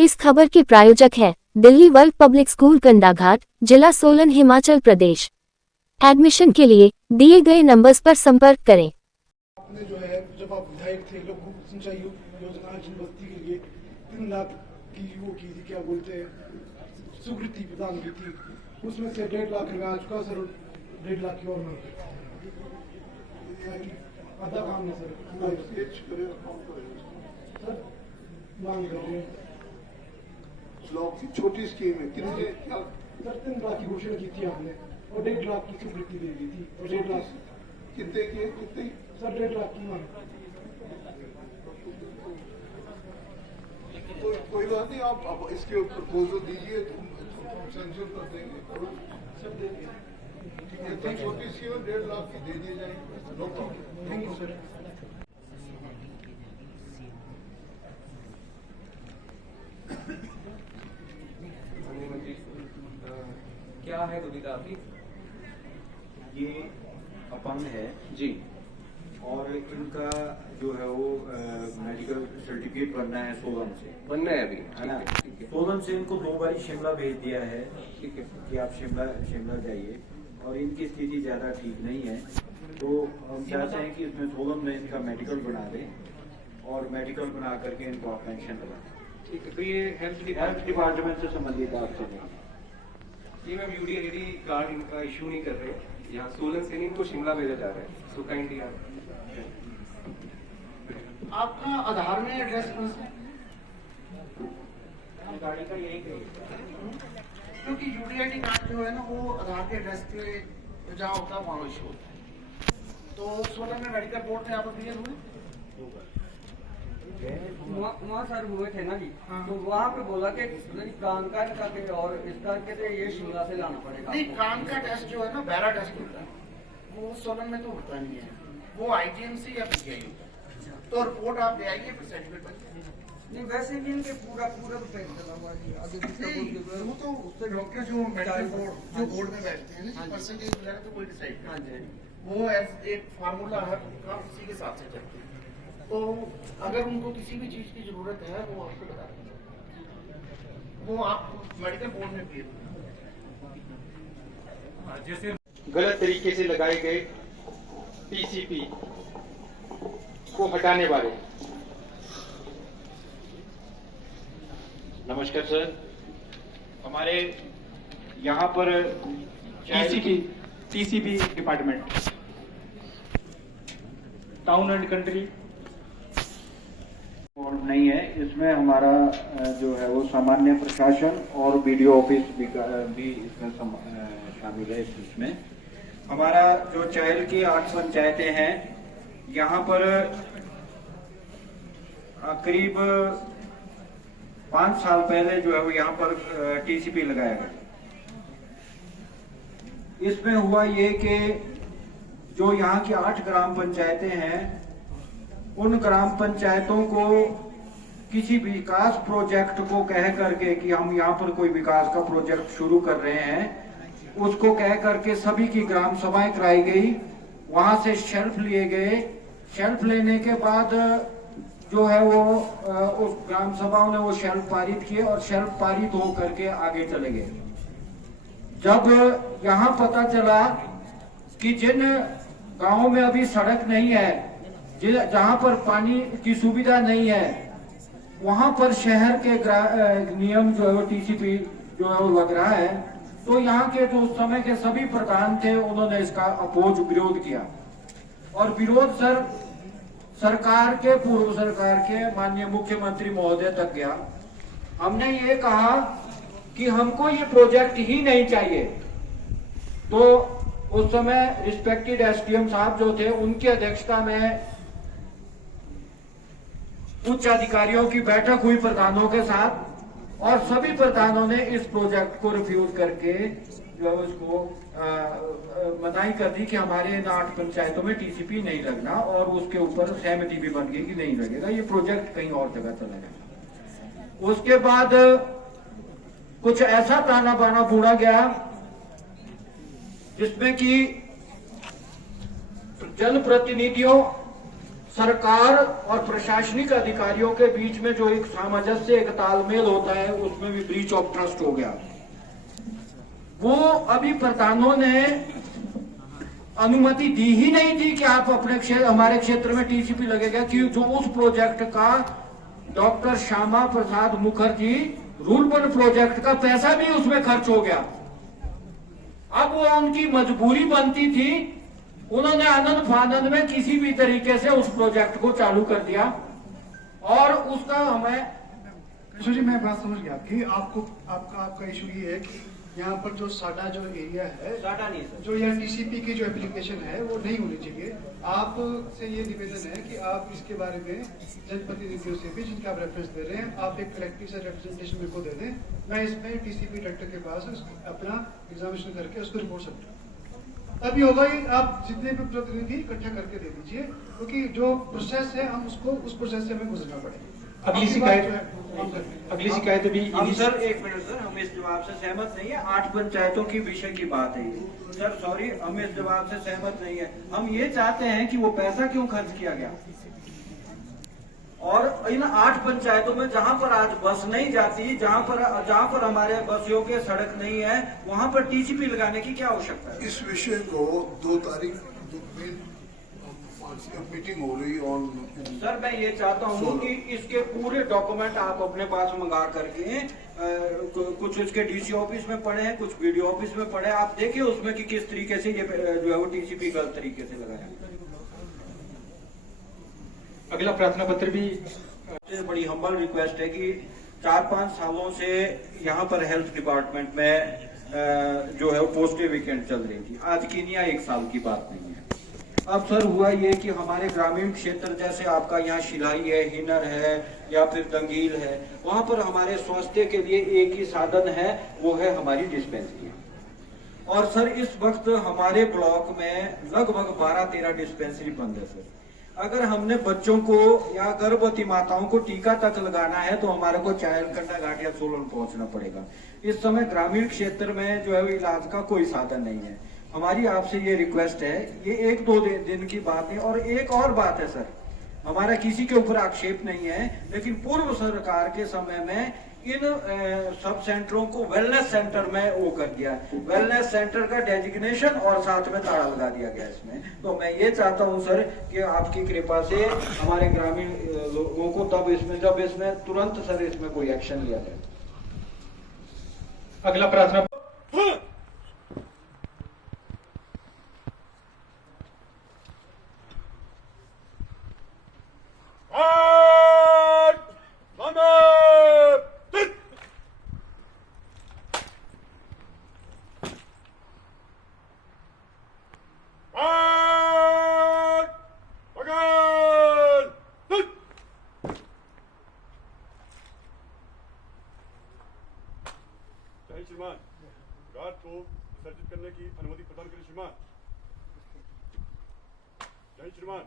इस खबर के प्रायोजक है Delhi world public school Kandaghat, जिला सोलन, हिमाचल प्रदेश। एडमिशन के लिए दिए गए नंबर्स पर संपर्क करें। आपने जो है जब आप विधायक थे, लोग सिंचाई योजना जनबस्ती के लिए 3 लाख की वो की थी, क्या बोलते हैं, स्वीकृति प्रदान की थी। उसमें से 1.5 लाख रुपया आ चुका सर, 1.5 लाख की और आधा काम है सर, मांग कर रहे हैं। छोटी स्कीम है, कितने सर 3 लाख की घोषणा की थी आपने और 1.5 लाख की स्वीकृति दे दी थी, और 1.5 लाख कितने की कितने सर 1.5 लाख की मांग। कोई बात नहीं, आप इसके प्रपोजल दीजिए, सेंक्शन कर देंगे। सब दे दिया, इतनी छोटी स्कीम 1.5 लाख की दे दिए जाएंगे। No problem, thank you sir. क्या है दुविधा आपकी? ये अपंग है जी, और इनका जो है वो मेडिकल सर्टिफिकेट बनना है सोलन से, बनना है अभी, है ना। ठीक है, सोलन से इनको 2 बार शिमला भेज दिया है ठीक है। कि आप शिमला जाइए, और इनकी स्थिति ज्यादा ठीक नहीं है, तो हम चाहते हैं कि इसमें सोलन में इनका मेडिकल बना दें, और मेडिकल बना करके इनको आप पेंशन दिलाएं। ठीक है, तो ये हेल्थ डिपार्टमेंट से संबंधित आपसे नहीं। ये मैम यूडीआईडी कार्ड इनका इशू नहीं कर रहे हैं, यहाँ सोलन से नहीं, इनको शिमला भेजा जा रहा है। सो काइंडली आपका आधार में एड्रेस गाड़ी का यही क्योंकि यूडीआईडी कार्ड जो है ना वो आधार के एड्रेस पे जहाँ होता है वहाँ इशू होता है। तो सोलन में मेडिकल बोर्ड थे, आप क्लियर हुए? वहाँ सर हुए थे ना जी। हाँ। तो वहाँ पे बोला कि कान का करके और इसका कहते ये शिमला से लाना पड़ेगा। नहीं, कान का टेस्ट जो है ना बैरा टेस्ट होता है, वो सोलन में तो होता नहीं है, वो आईजीएमसी या पीजीआई होता है। तो रिपोर्ट आप ले आइए, फिर सर्टिफिकेट नहीं, वैसे भी इनके पूरा टेस्ट चला हुआ जी। आगे पीछे वो तो उससे डॉक्टर जो मेडिकल बोर्ड जो बोर्ड में बैठते हैं ना, परसेंटेज वगैरह तो कोई डिसाइड हाँ जी, वो एक फार्मूला है उनका, उसी के साथ से चलते हैं। तो अगर उनको किसी भी चीज की जरूरत है वो आपको बता दें, वो आप मेडिकल बोर्ड में भेज जैसे गलत तरीके से लगाए गए टीसीपी को हटाने वाले। नमस्कार सर, हमारे यहाँ पर TCP department, town and country नहीं है, इसमें हमारा जो है वो सामान्य प्रशासन और बीडीओ ऑफिस भी इसमें शामिल है। इसमें हमारा जो चैल की 8 पंचायतें हैं, यहाँ पर करीब 5 साल पहले जो है वो यहाँ पर टीसीपी लगाया गया। इसमें हुआ ये कि जो यहाँ की 8 ग्राम पंचायतें हैं, उन ग्राम पंचायतों को किसी विकास प्रोजेक्ट को कह करके कि हम यहाँ पर कोई विकास का प्रोजेक्ट शुरू कर रहे हैं, उसको कह करके सभी की ग्राम सभाएं कराई गई, वहां से शेल्फ लिए गए। शेल्फ लेने के बाद जो है वो उस ग्राम सभाओं ने वो शेल्फ पारित किए, और शेल्फ पारित हो करके आगे चले गए। जब यहाँ पता चला कि जिन गांवों में अभी सड़क नहीं है, जहां पर पानी की सुविधा नहीं है, वहां पर शहर के नियम जो है वो टीसीपी जो है वो लग रहा है, तो यहाँ के जो उस समय के सभी प्रधान थे उन्होंने इसका विरोध किया। और विरोध सरकार के, पूर्व सरकार के माननीय मुख्यमंत्री महोदय तक गया। हमने ये कहा कि हमको ये प्रोजेक्ट ही नहीं चाहिए। तो उस समय रिस्पेक्टेड एसडीएम साहब जो थे, उनकी अध्यक्षता में उच्च अधिकारियों की बैठक हुई प्रधानों के साथ, और सभी प्रधानों ने इस प्रोजेक्ट को रिफ्यूज करके जो है उसको मनाही कर दी कि हमारे इन 8 पंचायतों में टीसीपी नहीं लगना, और उसके ऊपर सहमति भी बन गई कि नहीं लगेगा, ये प्रोजेक्ट कहीं और जगह चला जाएगा। उसके बाद कुछ ऐसा ताना बाना बुना गया जिसमें कि जनप्रतिनिधियों सरकार और प्रशासनिक अधिकारियों के बीच में जो एक सामंजस्य, एक तालमेल होता है, उसमें भी ब्रीच ऑफ ट्रस्ट हो गया। वो अभी प्रधानों ने अनुमति दी ही नहीं थी कि आप अपने हमारे क्षेत्र में टीसीपी लगेगा, कि जो उस प्रोजेक्ट का डॉक्टर श्यामा प्रसाद मुखर्जी रूलबन प्रोजेक्ट का पैसा भी उसमें खर्च हो गया। अब वो उनकी मजबूरी बनती थी, उन्होंने आनंद फानंद में किसी भी तरीके से उस प्रोजेक्ट को चालू कर दिया और उसका हमें। किशोर जी, मैं बात समझ गया कि आपका इशू ये है कि यहाँ पर जो साडा जो एरिया है, साडा नहीं सर, जो यहाँ टीसीपी की जो एप्लीकेशन है वो नहीं होनी चाहिए। आपसे ये निवेदन है कि आप इसके बारे में जनप्रतिनिधियों से भी, जिनका आप रेफरेंस दे रहे हैं, आप एक कलेक्टिव से रिप्रेजेंटेशन मेरे को दे दें। मैं इसमें टीसीपी डायरेक्टर के पास अपना एग्जामिनेशन करके उसको रिपोर्ट सकता हूँ। तभी होगा ये, आप जितने भी प्रतिनिधि इकट्ठा करके दे दीजिए, क्योंकि जो प्रोसेस है हम उसको उस प्रोसेस से हमें गुजरना पड़ेगा। अगली शिकायत भी हम सर, एक मिनट सर, हम इस जवाब से सहमत नहीं है। 8 पंचायतों की विषय की बात है ये सर, सॉरी, हम इस जवाब से सहमत नहीं है। हम ये चाहते हैं कि वो पैसा क्यों खर्च किया गया, और इन 8 पंचायतों में जहां पर आज बस नहीं जाती, जहां पर हमारे बसियों के सड़क नहीं है, वहां पर टीसीपी लगाने की क्या आवश्यकता है? इस विषय को 2 तारीख मीटिंग हो रही ऑन। सर, मैं ये चाहता हूँ कि इसके पूरे डॉक्यूमेंट आप अपने पास मंगा करके, कुछ इसके डीसी ऑफिस में पड़े हैं, कुछ वीडियो ऑफिस में पड़े हैं, आप देखिए उसमें कि किस तरीके से ये जो है वो टीसीपी गलत तरीके से लगाया। अगला प्रार्थना पत्र भी बड़ी हम्बल रिक्वेस्ट है कि 4-5 सालों से यहाँ पर हेल्थ डिपार्टमेंट में जो है वो पोस्टें वीकेंड चल रही थी। आज की नहीं, 1 साल की बात नहीं है। अब सर हुआ ये कि हमारे ग्रामीण क्षेत्र, जैसे आपका यहाँ शिलाई है, हिनर है या फिर दंगील है, वहां पर हमारे स्वास्थ्य के लिए एक ही साधन है, वो है हमारी डिस्पेंसरी। और सर इस वक्त हमारे ब्लॉक में लगभग 12-13 डिस्पेंसरी बंद है सर। अगर हमने बच्चों को या गर्भवती माताओं को टीका तक लगाना है तो हमारे को चायलकंडा घाट या सोलन पहुंचना पड़ेगा। इस समय ग्रामीण क्षेत्र में जो है इलाज का कोई साधन नहीं है। हमारी आपसे ये रिक्वेस्ट है, ये 1-2 दिन की बात है। और एक और बात है सर, हमारा किसी के ऊपर आक्षेप नहीं है, लेकिन पूर्व सरकार के समय में इन सब सेंटरों को वेलनेस सेंटर में वो कर दिया, वेलनेस सेंटर का डेजिग्नेशन और साथ में ताला लगा दिया गया इसमें। तो मैं ये चाहता हूं सर कि आपकी कृपा से हमारे ग्रामीण लोगों को जब इसमें तुरंत सर इसमें कोई एक्शन लिया जाए। अगला प्रार्थना श्रीमान, घाट को विसर्जित करने की अनुमति प्रदान करें श्रीमान। जय श्रीमान।